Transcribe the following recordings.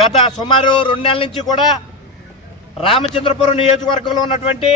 గత సుమారు రెండు నెలల నుంచి కూడా రామచంద్రపురం నియోజకవర్గంలో ఉన్నటువంటి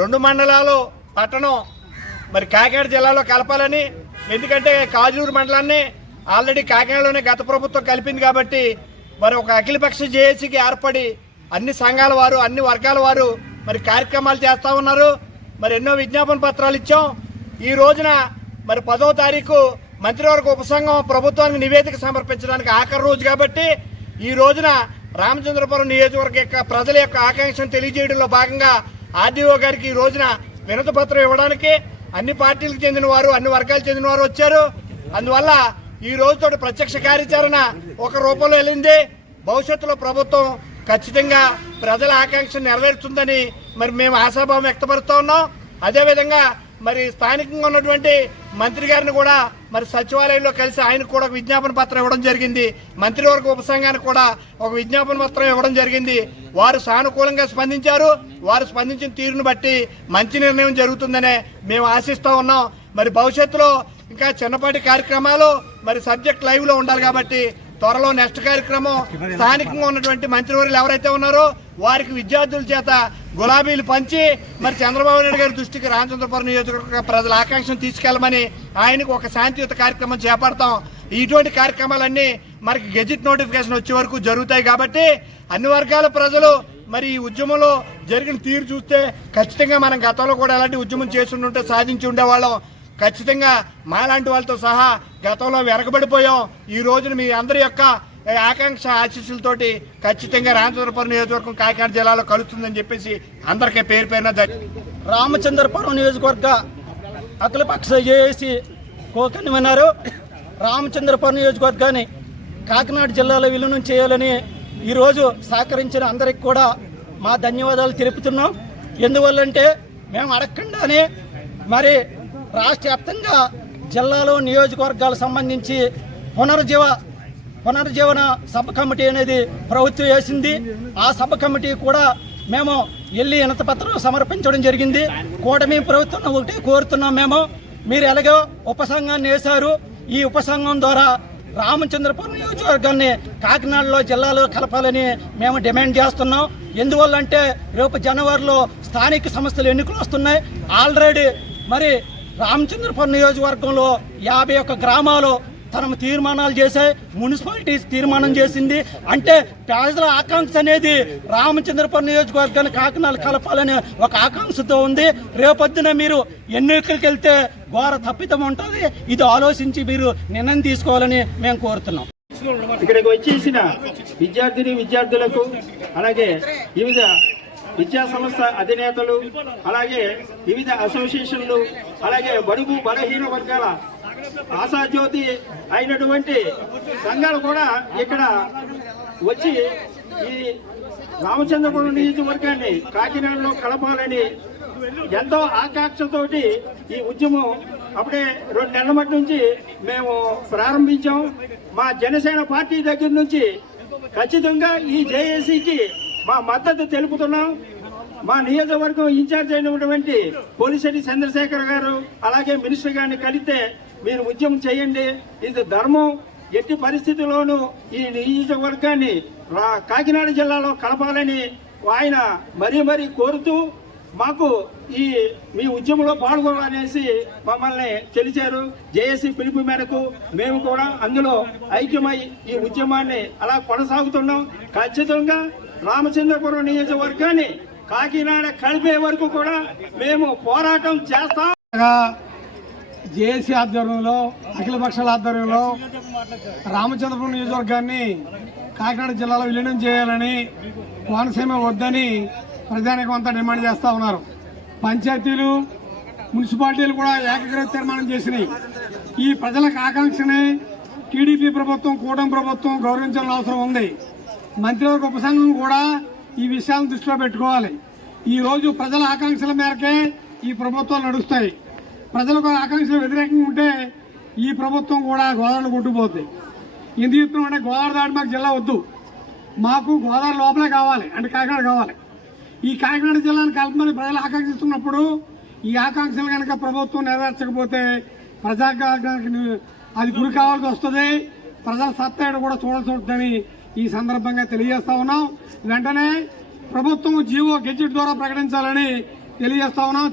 రెండు మండలాలు పట్టణం మరి కాకినాడ జిల్లాలో కలపాలని ఎందుకంటే కాజూరు మండలాన్ని ఆల్రెడీ కాకినాడలోనే గత ప్రభుత్వం కలిపింది కాబట్టి మరి ఒక అఖిలపక్ష జేఏసీకి ఏర్పడి అన్ని సంఘాల వారు అన్ని వర్గాల వారు మరి కార్యక్రమాలు చేస్తూ ఉన్నారు. మరి ఎన్నో విజ్ఞాపన పత్రాలు ఇచ్చాం. ఈ రోజున మరి పదో తారీఖు మంత్రివర్గ ఉపసంఘం ప్రభుత్వానికి నివేదిక సమర్పించడానికి ఆఖరి రోజు కాబట్టి ఈ రోజున రామచంద్రపురం నియోజకవర్గ యొక్క ప్రజల యొక్క ఆకాంక్షను తెలియజేయడంలో భాగంగా ఆర్డీఓ గారికి ఈ రోజున వినతిపత్రం ఇవ్వడానికి అన్ని పార్టీలకు చెందిన వారు అన్ని వర్గాలకు చెందిన వారు వచ్చారు. అందువల్ల ఈ రోజుతో ప్రత్యక్ష కార్యాచరణ ఒక రూపంలో వెళ్ళింది. భవిష్యత్తులో ప్రభుత్వం ఖచ్చితంగా ప్రజల ఆకాంక్ష నెరవేరుతుందని మరి మేము ఆశాభావం వ్యక్తపరుస్తూ ఉన్నాం. అదేవిధంగా మరి స్థానికంగా ఉన్నటువంటి మంత్రి గారిని కూడా మరి సచివాలయంలో కలిసి ఆయనకు కూడా ఒక విజ్ఞాపన పత్రం ఇవ్వడం జరిగింది. మంత్రివర్గ ఉపసంఘానికి కూడా ఒక విజ్ఞాపన పత్రం ఇవ్వడం జరిగింది. వారు సానుకూలంగా స్పందించారు. వారు స్పందించిన తీరును బట్టి మంచి నిర్ణయం జరుగుతుందనే మేము ఆశిస్తూ ఉన్నాం. మరి భవిష్యత్తులో ఇంకా చిన్నపాటి కార్యక్రమాలు మరి సబ్జెక్ట్ లైవ్లో ఉండాలి కాబట్టి త్వరలో నెక్స్ట్ కార్యక్రమం స్థానికంగా ఉన్నటువంటి మంత్రివర్యులు ఎవరైతే ఉన్నారో వారికి విద్యార్థుల చేత గులాబీలు పంచి మరి చంద్రబాబు నాయుడు గారి దృష్టికి రామచంద్రపురం నియోజకవర్గ ప్రజల ఆకాంక్షను తీసుకెళ్ళమని ఆయనకు ఒక శాంతియుత కార్యక్రమం చేపడతాం. ఇటువంటి కార్యక్రమాలన్నీ మనకి గెజిట్ నోటిఫికేషన్ వచ్చే వరకు జరుగుతాయి కాబట్టి అన్ని వర్గాల ప్రజలు మరి ఈ ఉద్యమంలో జరిగిన తీరు చూస్తే ఖచ్చితంగా మనం గతంలో కూడా ఎలాంటి ఉద్యమం చేసి ఉంటే సాధించి ఉండేవాళ్ళం. ఖచ్చితంగా మాలాంటి వాళ్ళతో సహా గతంలో వెనకబడిపోయాం. ఈ రోజున మీ అందరి యొక్క ఆకాంక్ష ఆశీస్సులతోటి ఖచ్చితంగా రామచంద్రపురం నియోజకవర్గం కాకినాడ జిల్లాలో కలుస్తుందని చెప్పేసి అందరికీ పేరు పేరున రామచంద్రపురం నియోజకవర్గ అఖిలపక్ష జేఏసీ కోకని విన్నారు. రామచంద్రపురం నియోజకవర్గాన్ని కాకినాడ జిల్లాలో విలీనం చేయాలని ఈరోజు సహకరించిన అందరికి కూడా మా ధన్యవాదాలు తెలుపుతున్నాం. ఎందువల్లంటే మేము అడగకుండానే మరి రాష్ట్ర వ్యాప్తంగా జిల్లాలో నియోజకవర్గాలకు సంబంధించి పునరుజీవ పునర్జీవన సబ్ కమిటీ అనేది ప్రభుత్వం వేసింది. ఆ సబ్ కమిటీ కూడా మేము వెళ్ళి పత్రం సమర్పించడం జరిగింది. కూటమి ప్రభుత్వం ఒకటి కోరుతున్నాం మేము. మీరు ఎలాగో ఉపసంఘాన్ని వేశారు. ఈ ఉపసంఘం ద్వారా రామచంద్రపురం నియోజకవర్గాన్ని కాకినాడలో జిల్లాలో కలపాలని మేము డిమాండ్ చేస్తున్నాం. ఎందువల్లంటే రేపు జనవరిలో స్థానిక సంస్థలు ఎన్నికలు వస్తున్నాయి. ఆల్రెడీ మరి రామచంద్రపురం నియోజకవర్గంలో యాభై ఒక్క గ్రామాలు తన తీర్మానాలు చేసే మున్సిపాలిటీస్ తీర్మానం చేసింది. అంటే ప్రజల ఆకాంక్ష అనేది రామచంద్రపురం నియోజకవర్గాన్ని కాకినాడ కలపాలనే ఒక ఆకాంక్షతో ఉంది. రేపొద్దున మీరు ఎన్నికలకు వెళ్తే ఘోర తప్పితం ఉంటుంది. ఇది ఆలోచించి మీరు నిర్ణయం తీసుకోవాలని మేము కోరుతున్నాం. ఇక్కడికి వచ్చేసిన విద్యార్థిని విద్యార్థులకు అలాగే వివిధ విద్యా సంస్థ అధినేతలు అలాగే వివిధ అసోసియేషన్లు అలాగే బడుగు బలహీన వర్గాల ఆశాజ్యోతి అయినటువంటి సంఘాలు కూడా ఇక్కడ వచ్చి ఈ రామచంద్రపురం నియోజకవర్గాన్ని కాకినాడలో కలపాలని ఎంతో ఆకాంక్షతోటి ఈ ఉద్యమం అప్పుడే రెండు నెలల మట్టి నుంచి మేము ప్రారంభించాం. మా జనసేన పార్టీ దగ్గర నుంచి ఖచ్చితంగా ఈ జేఏసీకి మా మద్దతు తెలుపుతున్నాం. మా నియోజకవర్గం ఇన్ఛార్జ్ అయినటువంటి పోలిశెట్టి చంద్రశేఖర్ గారు అలాగే మినిస్టర్ గారిని కలిస్తే మీరు ఉద్యమం చేయండి. ఇది ధర్మం. ఎట్టి పరిస్థితుల్లోనూ ఈ నియోజకవర్గాన్ని రా- కాకినాడ జిల్లాలో కలపాలని ఆయన మరీ మరీ కోరుతూ మాకు ఈ మీ ఉద్యమంలో పాల్గొనాలనేసి మమ్మల్ని తెలిచారు జేఏసీ పిలుపు మేరకు మేము కూడా అందులో ఐక్యమై ఈ ఉద్యమాన్ని అలా కొనసాగుతున్నాం. ఖచ్చితంగా రామచంద్రపురం నియోజకవర్గాన్ని కాకినాడ కలిపే వరకు కూడా మేము పోరాటం చేస్తాం. జేఏసీ ఆధ్వర్యంలో అఖిల పక్షాల ఆధ్వర్యంలో రామచంద్రపురం నియోజకవర్గాన్ని కాకినాడ జిల్లాలో విలీనం చేయాలని కోనసీమ వద్దని ప్రజానికం అంతా డిమాండ్ చేస్తూ ఉన్నారు. పంచాయతీలు మున్సిపాలిటీలు కూడా ఏకగ్రహ తీర్మానం చేసినాయి. ఈ ప్రజలకు ఆకాంక్షని టీడీపీ ప్రభుత్వం కూటమి ప్రభుత్వం గౌరవించాల్సిన అవసరం ఉంది. మంత్రివర్గ ఉపసంఘం కూడా ఈ విషయాలను దృష్టిలో పెట్టుకోవాలి. ఈ రోజు ప్రజల ఆకాంక్షల మేరకే ఈ ప్రభుత్వాలు నడుస్తాయి. ప్రజలకు ఆకాంక్షలు వ్యతిరేకంగా ఉంటే ఈ ప్రభుత్వం కూడా గోదావరిలో కొట్టుకుపోతుంది ఎందుకు చెప్తున్నాం అంటే గోదావరి దాటి మాకు జిల్లా వద్దు. మాకు గోదావరి లోపలే కావాలి అంటే కాకినాడ కావాలి. ఈ కాకినాడ జిల్లాను కలపమని ప్రజలు ఆకాంక్షిస్తున్నప్పుడు ఈ ఆకాంక్షలు కనుక ప్రభుత్వం నెరవేర్చకపోతే ప్రజాకాంక్షకి అది గురి కావాల్సి వస్తుంది. ప్రజల సత్తా కూడా చూడాల్సి వస్తుందని ఈ సందర్భంగా తెలియజేస్తా ఉన్నాం. వెంటనే ప్రభుత్వం జీవో గెజిట్ ద్వారా ప్రకటించాలని తెలియజేస్తా ఉన్నాం.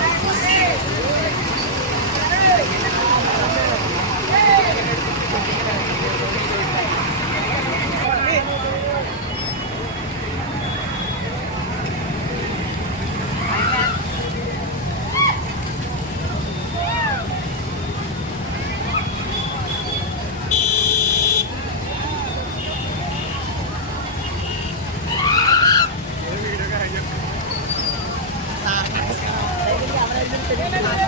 Oh, तरीके